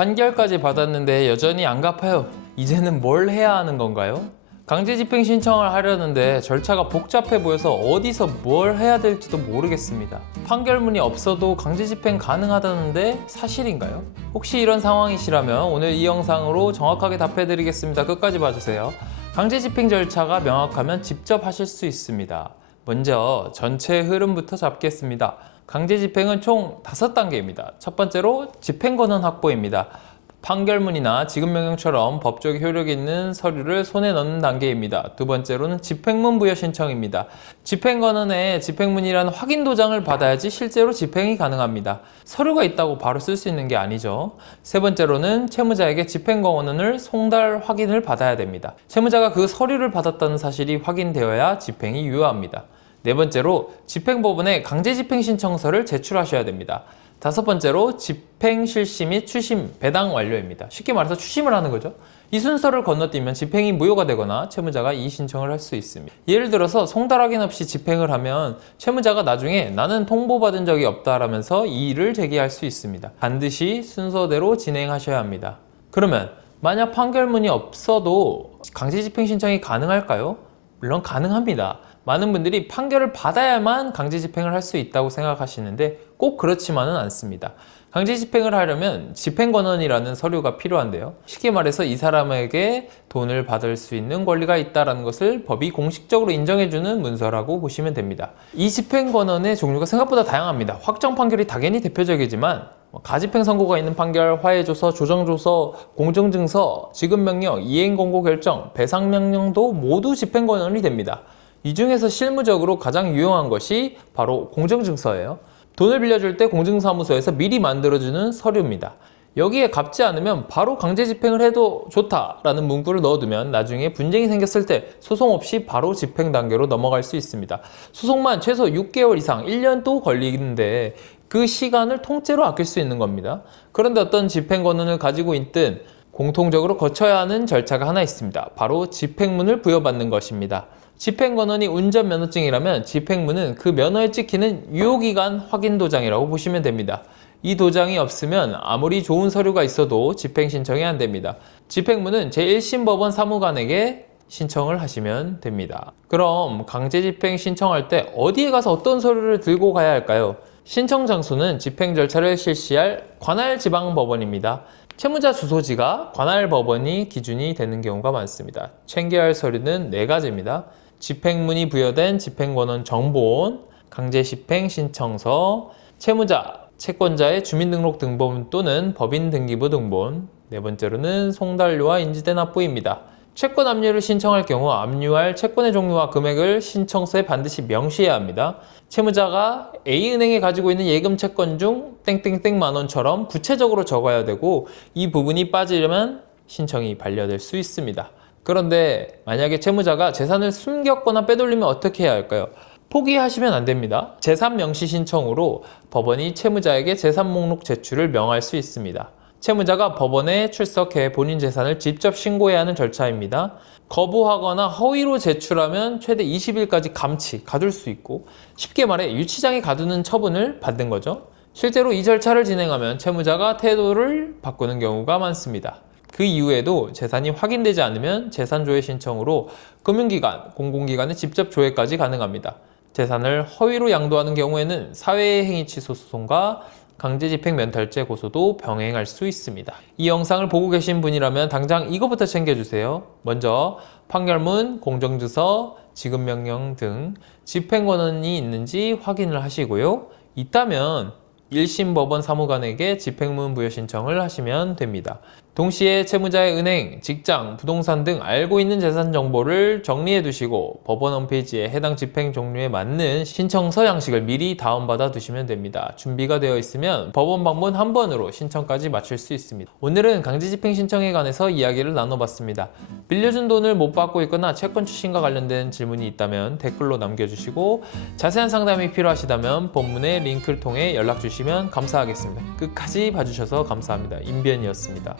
판결까지 받았는데 여전히 안 갚아요. 이제는 뭘 해야 하는 건가요? 강제집행 신청을 하려는데 절차가 복잡해 보여서 어디서 뭘 해야 될지도 모르겠습니다. 판결문이 없어도 강제집행 가능하다는데 사실인가요? 혹시 이런 상황이시라면 오늘 이 영상으로 정확하게 답해드리겠습니다. 끝까지 봐주세요. 강제집행 절차가 명확하면 직접 하실 수 있습니다. 먼저 전체 흐름부터 잡겠습니다. 강제집행은 총 5단계입니다. 첫 번째로 집행권한 확보입니다. 판결문이나 지급명령처럼 법적 효력이 있는 서류를 손에 넣는 단계입니다. 두 번째로는 집행문 부여 신청입니다. 집행권한에 집행문이라는 확인 도장을 받아야지 실제로 집행이 가능합니다. 서류가 있다고 바로 쓸 수 있는 게 아니죠. 세 번째로는 채무자에게 집행권한을 송달 확인을 받아야 됩니다. 채무자가 그 서류를 받았다는 사실이 확인되어야 집행이 유효합니다. 네 번째로 집행법원에 강제집행 신청서를 제출하셔야 됩니다. 다섯 번째로 집행 실시 및 추심, 배당 완료입니다. 쉽게 말해서 추심을 하는 거죠. 이 순서를 건너뛰면 집행이 무효가 되거나 채무자가 이의 신청을 할 수 있습니다. 예를 들어서 송달 확인 없이 집행을 하면 채무자가 나중에 나는 통보받은 적이 없다라면서 이의를 제기할 수 있습니다. 반드시 순서대로 진행하셔야 합니다. 그러면 만약 판결문이 없어도 강제집행 신청이 가능할까요? 물론 가능합니다. 많은 분들이 판결을 받아야만 강제집행을 할 수 있다고 생각하시는데 꼭 그렇지만은 않습니다. 강제집행을 하려면 집행권한이라는 서류가 필요한데요. 쉽게 말해서 이 사람에게 돈을 받을 수 있는 권리가 있다는 것을 법이 공식적으로 인정해주는 문서라고 보시면 됩니다. 이 집행권한의 종류가 생각보다 다양합니다. 확정 판결이 당연히 대표적이지만 가집행 선고가 있는 판결, 화해조서, 조정조서, 공정증서, 지급명령, 이행권고 결정, 배상명령도 모두 집행권한이 됩니다. 이 중에서 실무적으로 가장 유용한 것이 바로 공정증서예요. 돈을 빌려줄 때 공증사무소에서 미리 만들어주는 서류입니다. 여기에 갚지 않으면 바로 강제집행을 해도 좋다라는 문구를 넣어두면 나중에 분쟁이 생겼을 때 소송 없이 바로 집행 단계로 넘어갈 수 있습니다. 소송만 최소 6개월 이상 1년도 걸리는데 그 시간을 통째로 아낄 수 있는 겁니다. 그런데 어떤 집행권한을 가지고 있든 공통적으로 거쳐야 하는 절차가 하나 있습니다. 바로 집행문을 부여받는 것입니다. 집행권한이 운전면허증이라면 집행문은 그 면허에 찍히는 유효기간 확인도장이라고 보시면 됩니다. 이 도장이 없으면 아무리 좋은 서류가 있어도 집행 신청이 안 됩니다. 집행문은 제1심법원 사무관에게 신청을 하시면 됩니다. 그럼 강제집행 신청할 때 어디에 가서 어떤 서류를 들고 가야 할까요? 신청 장소는 집행 절차를 실시할 관할지방법원입니다. 채무자 주소지가 관할법원이 기준이 되는 경우가 많습니다. 챙겨야 할 서류는 4가지입니다. 집행문이 부여된 집행권한 정보원, 강제집행 신청서, 채무자, 채권자의 주민등록 등본 또는 법인등기부 등본, 네 번째로는 송달료와 인지대 납부입니다. 채권 압류를 신청할 경우 압류할 채권의 종류와 금액을 신청서에 반드시 명시해야 합니다. 채무자가 A은행에 가지고 있는 예금 채권 중 땡땡땡 만원처럼 구체적으로 적어야 되고 이 부분이 빠지려면 신청이 반려될 수 있습니다. 그런데 만약에 채무자가 재산을 숨겼거나 빼돌리면 어떻게 해야 할까요? 포기하시면 안 됩니다. 재산 명시 신청으로 법원이 채무자에게 재산 목록 제출을 명할 수 있습니다. 채무자가 법원에 출석해 본인 재산을 직접 신고해야 하는 절차입니다. 거부하거나 허위로 제출하면 최대 20일까지 가둘 수 있고 쉽게 말해 유치장에 가두는 처분을 받는 거죠. 실제로 이 절차를 진행하면 채무자가 태도를 바꾸는 경우가 많습니다. 그 이후에도 재산이 확인되지 않으면 재산조회 신청으로 금융기관, 공공기관의 직접 조회까지 가능합니다. 재산을 허위로 양도하는 경우에는 사회행위취소 소송과 강제집행 면탈죄 고소도 병행할 수 있습니다. 이 영상을 보고 계신 분이라면 당장 이거부터 챙겨주세요. 먼저 판결문, 공정증서, 지급명령 등 집행권한이 있는지 확인을 하시고요. 있다면 1심 법원 사무관에게 집행문 부여 신청을 하시면 됩니다. 동시에 채무자의 은행, 직장, 부동산 등 알고 있는 재산 정보를 정리해 두시고 법원 홈페이지에 해당 집행 종류에 맞는 신청서 양식을 미리 다운받아 두시면 됩니다. 준비가 되어 있으면 법원 방문 한 번으로 신청까지 마칠 수 있습니다. 오늘은 강제집행 신청에 관해서 이야기를 나눠봤습니다. 빌려준 돈을 못 받고 있거나 채권 추심과 관련된 질문이 있다면 댓글로 남겨주시고 자세한 상담이 필요하시다면 본문의 링크를 통해 연락 주시면 감사하겠습니다. 끝까지 봐주셔서 감사합니다. 임변이었습니다.